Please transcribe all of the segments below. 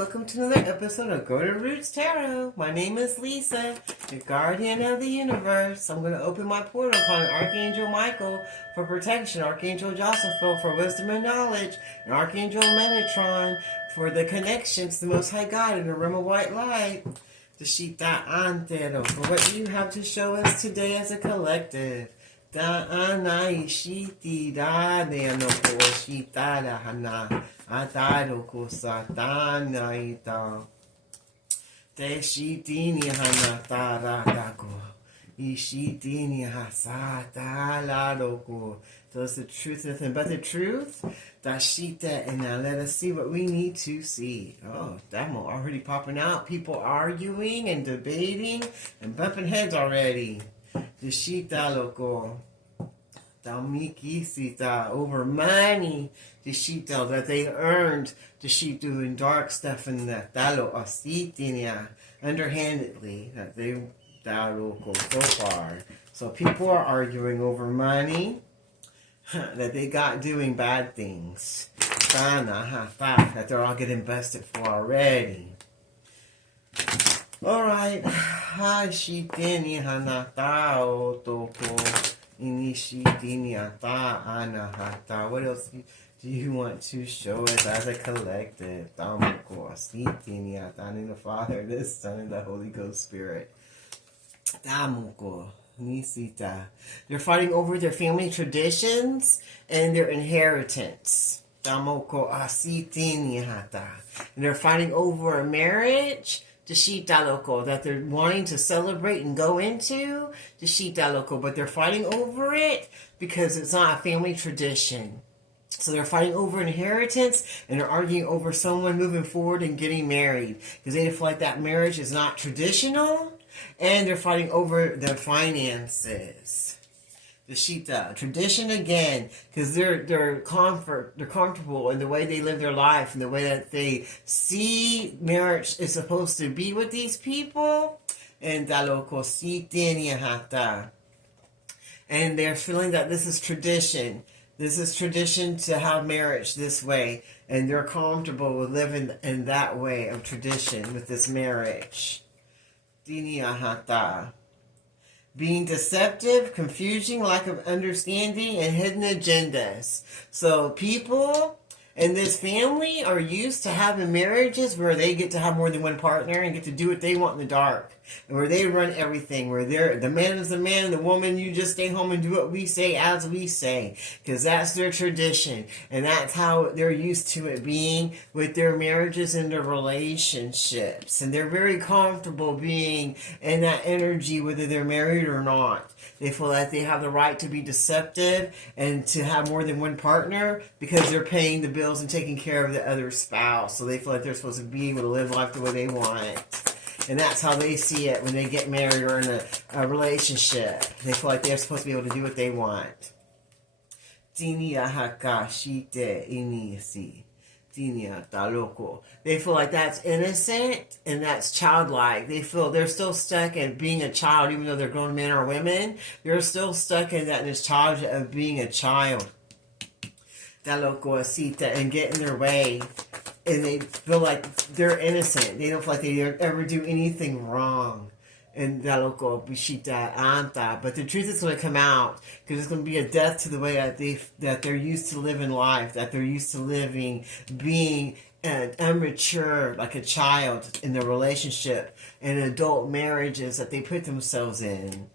welcome to another episode of Go to Roots Tarot. My name is Lisa, the guardian of the universe. I'm going to open my portal calling Archangel Michael for protection, Archangel Joseph for wisdom and knowledge, and Archangel Metatron for the connection to the Most High God in the realm of white light. The Shita Antero. For what do you have to show us today as a collective? Da anai shiti da ne no ko shita da hana ataro ko satana ita te shiti ni hana tara da ko ishiti ni hasata la ko. So it's the truth, nothing but the truth. Da shita, and now let us see what we need to see. Oh, demo already popping out. People arguing and debating and bumping heads already. The Shita loco. Damiki sita over money. The Shita that they earned. The Shita doing dark stuff in that talo asitinia underhandedly that they loco so far. So people are arguing over money that they got doing bad things. That they're all getting busted for already. Alright. Hashitini hanata otoko. Inishitini ata anahata. What else do you want to show us as a collective? Damoko. Asitini ata in the Father, the Son, and the Holy Ghost Spirit. Damoko. Nisita. They're fighting over their family traditions and their inheritance. Damoko asitini hata. And they're fighting over a marriage. The Shita loco that they're wanting to celebrate and go into. The Shita loco, but they're fighting over it because it's not a family tradition. So they're fighting over inheritance and they're arguing over someone moving forward and getting married because they feel like that marriage is not traditional, and they're fighting over their finances. The Shita tradition again, because they're comfortable in the way they live their life and the way that they see marriage is supposed to be with these people, and and they're feeling that this is tradition. This is tradition to have marriage this way, and they're comfortable with living in that way of tradition with this marriage. Being deceptive, confusing, lack of understanding, and hidden agendas. So people in this family are used to having marriages where they get to have more than one partner and get to do what they want in the dark. And where they run everything. Where the man is the man and the woman, you just stay home and do what we say as we say. Because that's their tradition. And that's how they're used to it being with their marriages and their relationships. And they're very comfortable being in that energy whether they're married or not. They feel like they have the right to be deceptive and to have more than one partner because they're paying the bills and taking care of the other spouse. So they feel like they're supposed to be able to live life the way they want. And that's how they see it when they get married or in a relationship. They feel like they're supposed to be able to do what they want. They feel like that's innocent and that's childlike. They feel they're still stuck in being a child, even though they're grown men or women. They're still stuck in that nostalgia of being a child. And get in their way. And they feel like they're innocent. They don't feel like they ever do anything wrong. And but the truth is going to come out because it's going to be a death to the way that they're used to living life, that they're used to living, being immature like a child in their relationship and adult marriages that they put themselves in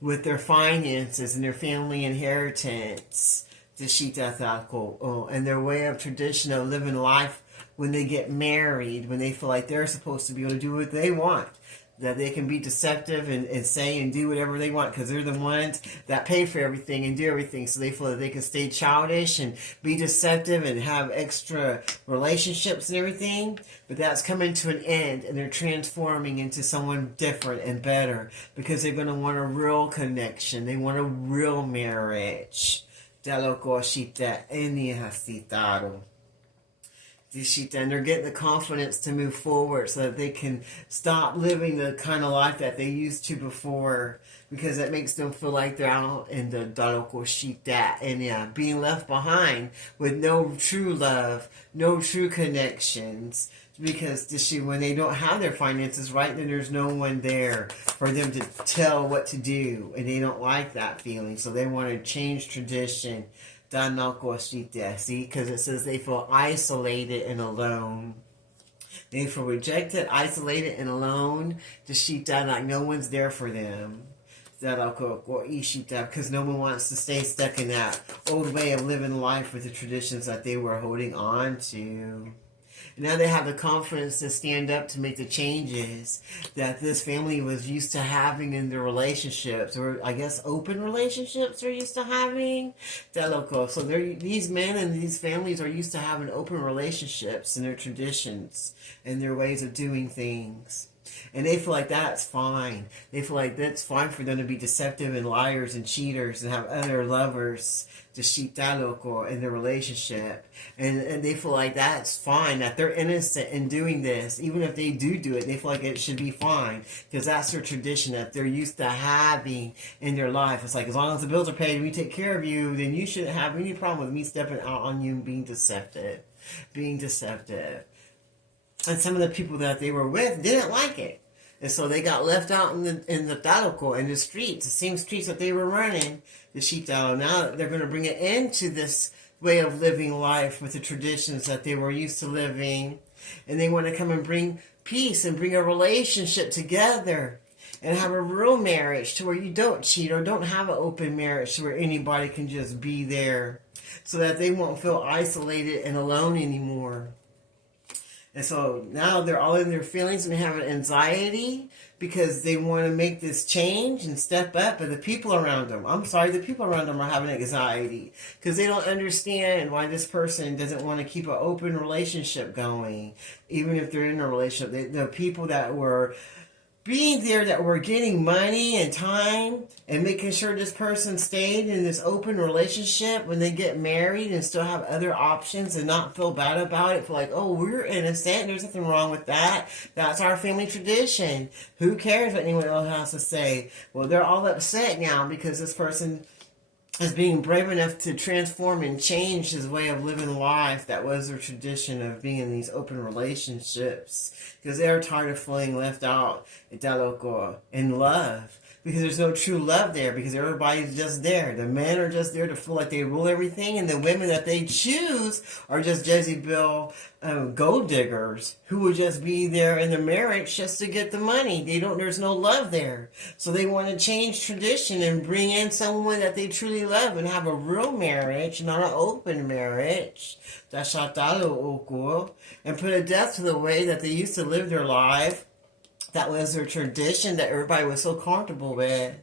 with their finances and their family inheritance. The Shita and their way of tradition of living life when they get married, when they feel like they're supposed to be able to do what they want. That they can be deceptive and say and do whatever they want because they're the ones that pay for everything and do everything. So they feel that they can stay childish and be deceptive and have extra relationships and everything. But that's coming to an end and they're transforming into someone different and better because they're going to want a real connection. They want a real marriage. And they're getting the confidence to move forward so that they can stop living the kind of life that they used to before, because that makes them feel like they're out in the Darokoshita and being left behind with no true love, no true connections. Because when they don't have their finances right, then there's no one there for them to tell what to do, and they don't like that feeling, so they want to change tradition. See, because it says they feel isolated and alone. They feel rejected, isolated, and alone. Like no one's there for them. Because no one wants to stay stuck in that old way of living life with the traditions that they were holding on to. Now they have the confidence to stand up to make the changes that this family was used to having in their relationships, or I guess open relationships they're used to having. So these men and these families are used to having open relationships and their traditions and their ways of doing things. And they feel like that's fine. They feel like that's fine for them to be deceptive and liars and cheaters and have other lovers in their relationship. And they feel like that's fine, that they're innocent in doing this. Even if they do it, they feel like it should be fine. Because that's their tradition that they're used to having in their life. It's like, as long as the bills are paid and we take care of you, then you shouldn't have any problem with me stepping out on you and being deceptive. And some of the people that they were with didn't like it. And so they got left out in the Taroko, in the streets, the same streets that they were running, the Shitao. Now they're going to bring it into this way of living life with the traditions that they were used to living. And they want to come and bring peace and bring a relationship together and have a real marriage to where you don't cheat, or don't have an open marriage to where anybody can just be there, so that they won't feel isolated and alone anymore. And so now they're all in their feelings and having anxiety because they want to make this change and step up. But the people around them, the people around them are having anxiety because they don't understand why this person doesn't want to keep an open relationship going, even if they're in a relationship. The people that were being there, that were getting money and time and making sure this person stayed in this open relationship, when they get married and still have other options and not feel bad about it, feel like, oh, we're innocent, there's nothing wrong with that, that's our family tradition, who cares what anyone else has to say? Well, they're all upset now because this person is being brave enough to transform and change his way of living life that was their tradition of being in these open relationships, because they're tired of feeling left out in love, because there's no true love there, because everybody's just there. The men are just there to feel like they rule everything, and the women that they choose are just Jezebel gold diggers who would just be there in the marriage just to get the money. There's no love there. So they want to change tradition and bring in someone that they truly love and have a real marriage, not an open marriage. And put a death to the way that they used to live their life. That was their tradition that everybody was so comfortable with,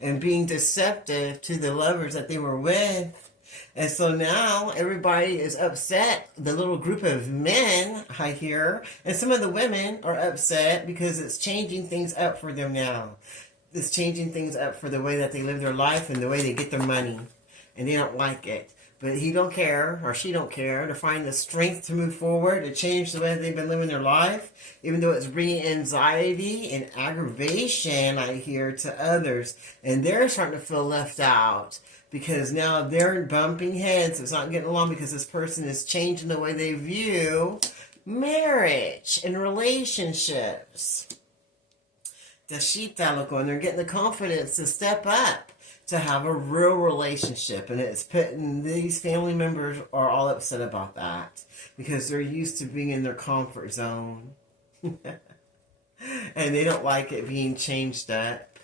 and being deceptive to the lovers that they were with. And so now everybody is upset. The little group of men, I hear, and some of the women are upset because it's changing things up for them now. It's changing things up for the way that they live their life and the way they get their money. And they don't like it. But he don't care, or she don't care, to find the strength to move forward, to change the way they've been living their life, even though it's bringing anxiety and aggravation, I hear, to others. And they're starting to feel left out because now they're bumping heads. It's not getting along because this person is changing the way they view marriage and relationships. And they're getting the confidence to step up, to have a real relationship. And it's putting, these family members are all upset about that because they're used to being in their comfort zone. And they don't like it being changed up.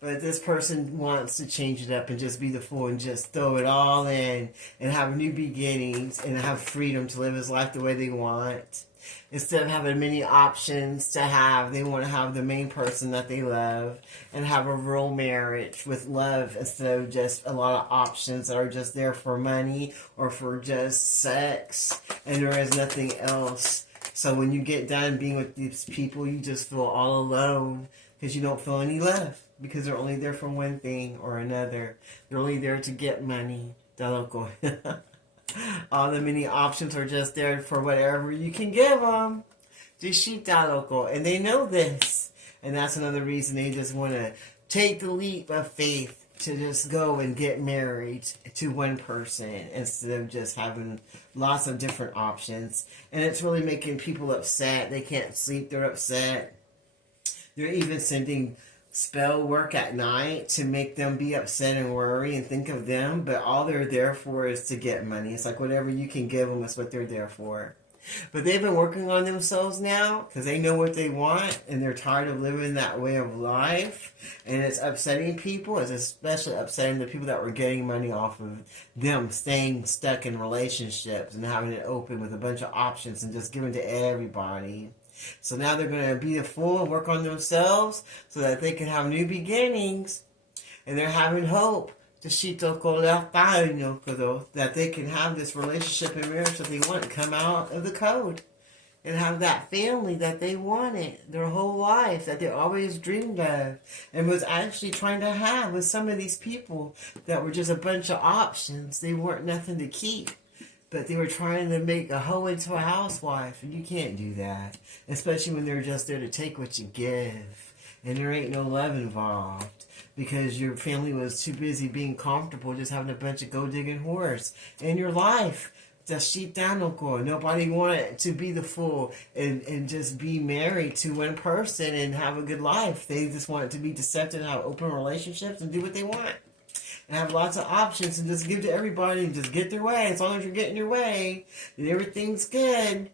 But this person wants to change it up and just be the fool and just throw it all in and have new beginnings and have freedom to live his life the way they want. Instead of having many options to have, they want to have the main person that they love and have a real marriage with love, instead of just a lot of options that are just there for money or for just sex, and there is nothing else. So when you get done being with these people, you just feel all alone because you don't feel any love, because they're only there for one thing or another. They're only there to get money. All the many options are just there for whatever you can give them. Dishita loco. And they know this. And that's another reason they just want to take the leap of faith to just go and get married to one person instead of just having lots of different options. And it's really making people upset. They can't sleep. They're upset. They're even sending spell work at night to make them be upset and worry and think of them. But all they're there for is to get money. It's like whatever you can give them is what they're there for. But they've been working on themselves now because they know what they want and they're tired of living that way of life. And it's upsetting people. It's especially upsetting the people that were getting money off of them staying stuck in relationships and having it open with a bunch of options and just giving to everybody. So now they're going to be the fool and work on themselves so that they can have new beginnings. And they're having hope. That they can have this relationship and marriage that they want, come out of the code and have that family that they wanted their whole life, that they always dreamed of and was actually trying to have with some of these people that were just a bunch of options. They weren't nothing to keep, but they were trying to make a hoe into a housewife, and you can't do that, especially when they're just there to take what you give and there ain't no love involved. Because your family was too busy being comfortable just having a bunch of go-digging whores in your life. Nobody wanted to be the fool and just be married to one person and have a good life. They just wanted to be deceptive and have open relationships and do what they want. And have lots of options and just give to everybody and just get their way. As long as you're getting your way, then everything's good.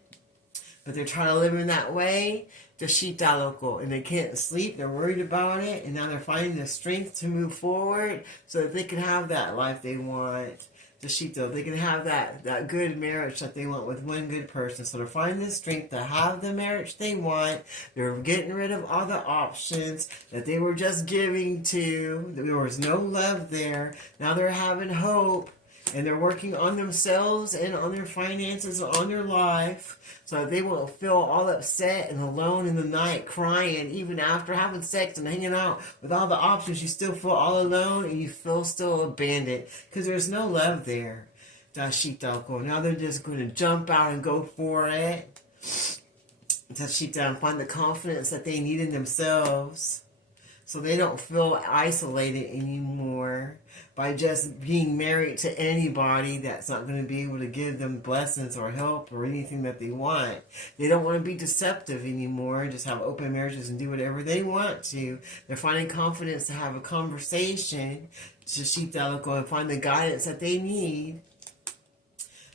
But they're trying to live in that way. And they can't sleep, they're worried about it, and now they're finding the strength to move forward so that they can have that life they want. They can have that good marriage that they want with one good person. So they're finding the strength to have the marriage they want. They're getting rid of all the options that they were just giving to. There was no love there. Now they're having hope. And they're working on themselves and on their finances and on their life so that they won't feel all upset and alone in the night crying. Even after having sex and hanging out with all the options, you still feel all alone and you feel still abandoned because there's no love there. Now they're just going to jump out and go for it. And find the confidence that they need in themselves so they don't feel isolated anymore by just being married to anybody that's not going to be able to give them blessings or help or anything that they want. They don't want to be deceptive anymore, just have open marriages and do whatever they want to. They're finding confidence to have a conversation and find the guidance that they need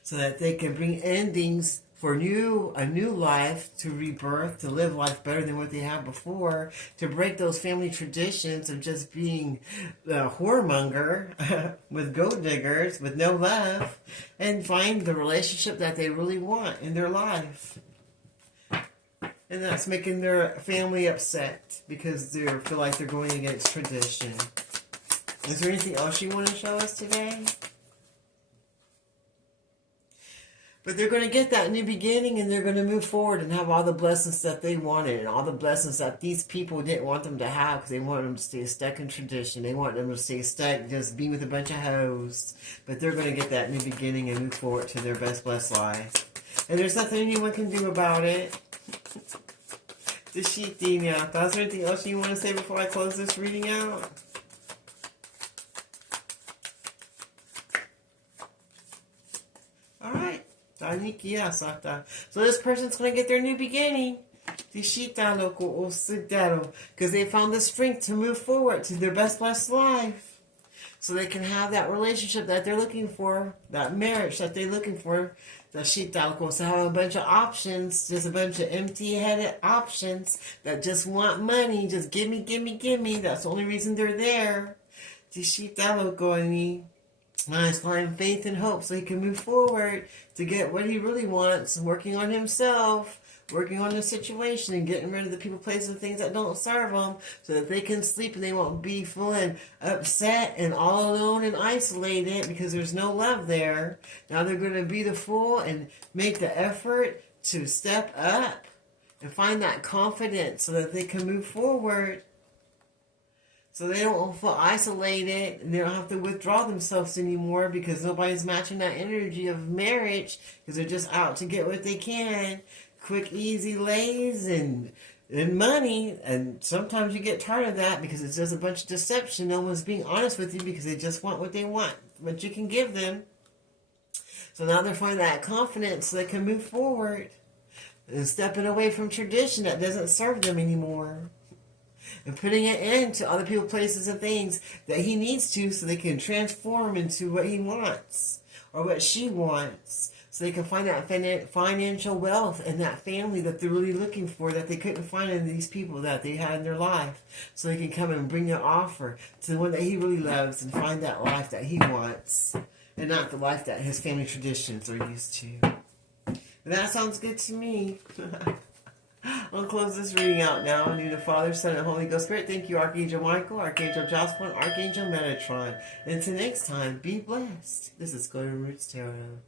so that they can bring endings for a new life, to rebirth, to live life better than what they had before, to break those family traditions of just being the whoremonger with gold diggers, with no love, and find the relationship that they really want in their life. And that's making their family upset because they feel like they're going against tradition. Is there anything else you want to show us today? But they're going to get that new beginning and they're going to move forward and have all the blessings that they wanted and all the blessings that these people didn't want them to have because they wanted them to stay stuck in tradition. They want them to stay stuck, just be with a bunch of hoes. But they're going to get that new beginning and move forward to their best blessed life. And there's nothing anyone can do about it. Is there anything else you want to say before I close this reading out? So this person's going to get their new beginning. Because they found the strength to move forward to their best blessed life. So they can have that relationship that they're looking for, that marriage that they're looking for. So have a bunch of options, just a bunch of empty-headed options that just want money, just gimme, gimme, gimme. That's the only reason they're there. Nice, find faith and hope so he can move forward to get what he really wants, working on himself, working on the situation and getting rid of the people, places, and things that don't serve them so that they can sleep and they won't be feeling upset and all alone and isolated because there's no love there. Now they're going to be the fool and make the effort to step up and find that confidence so that they can move forward. So they don't feel isolated, and they don't have to withdraw themselves anymore because nobody's matching that energy of marriage because they're just out to get what they can. Quick, easy lays and money. And sometimes you get tired of that because it's just a bunch of deception. No one's being honest with you because they just want what they want, what you can give them. So now they're finding that confidence so they can move forward and stepping away from tradition that doesn't serve them anymore. And putting it into other people, places, and things that he needs to so they can transform into what he wants or what she wants. So they can find that financial wealth and that family that they're really looking for that they couldn't find in these people that they had in their life. So they can come and bring their offer to the one that he really loves and find that life that he wants and not the life that his family traditions are used to. And that sounds good to me. I'll close this reading out now. In the name of the Father, Son, and Holy Ghost Spirit. Thank you, Archangel Michael, Archangel Jocelyn, Archangel Metatron. And until next time, be blessed. This is Golden Roots Tarot.